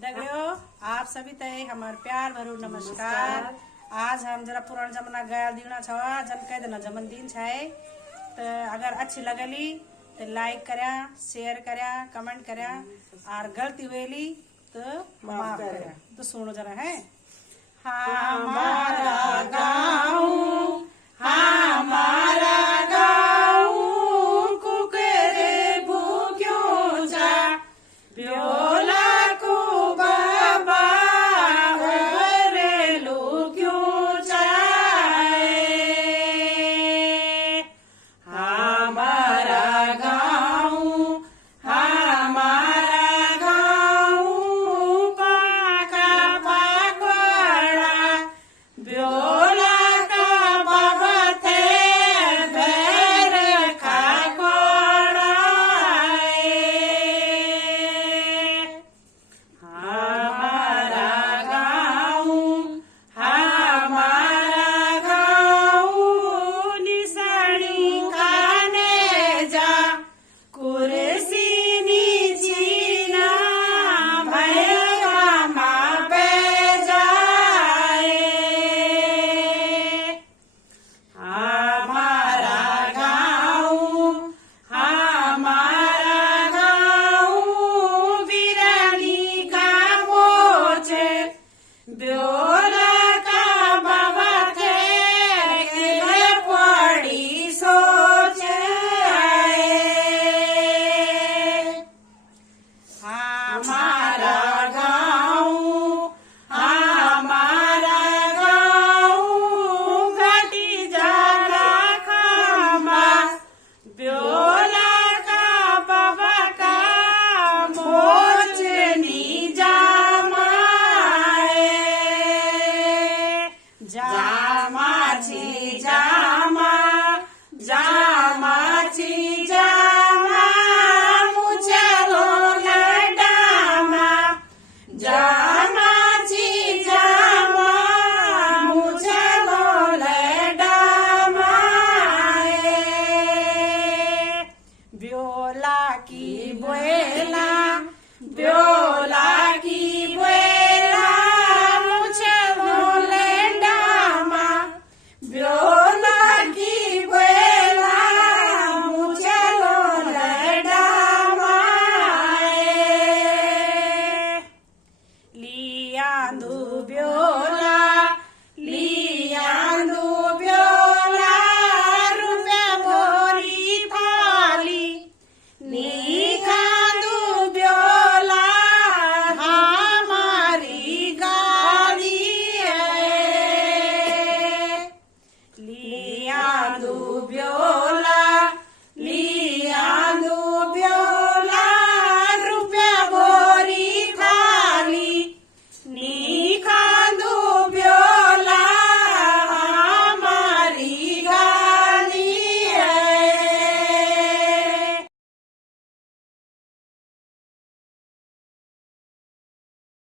दगड़ियों, आप सभी तय हमार प्यार भरू नमस्कार। आज हम जरा पुराना जमाना गया दीना छवा जन कह देना जमन दिन छाए। तो अगर अच्छी लगली तो लाइक करया, शेयर करया, कमेंट करया और गलती हुएली तो माफ करया। तो सुनो जरा है। हमारा गाँव हमारा गाँव कुकरे भूक्यों जा प्योला को बाबा घरेलू क्यों जाए। हमारा गाँव पाका पाकड़ा ब्योला का बाबा थे भैर खा हमारा गाँव निसणी खाने जा कुर्सी नीचीना भैया माँ पे जाए। हमारा गाँव बिरानी का मोचे ब्योला का बाबा थे पड़ी सोचे। हमारा गाँव घटी जाला खामा ब्योला का बाबा का मोचनी जामाए। जामाची जामा मुझलो लडामा जामाची जामा मुझलो लडामा ब्योला की बोला ब्यो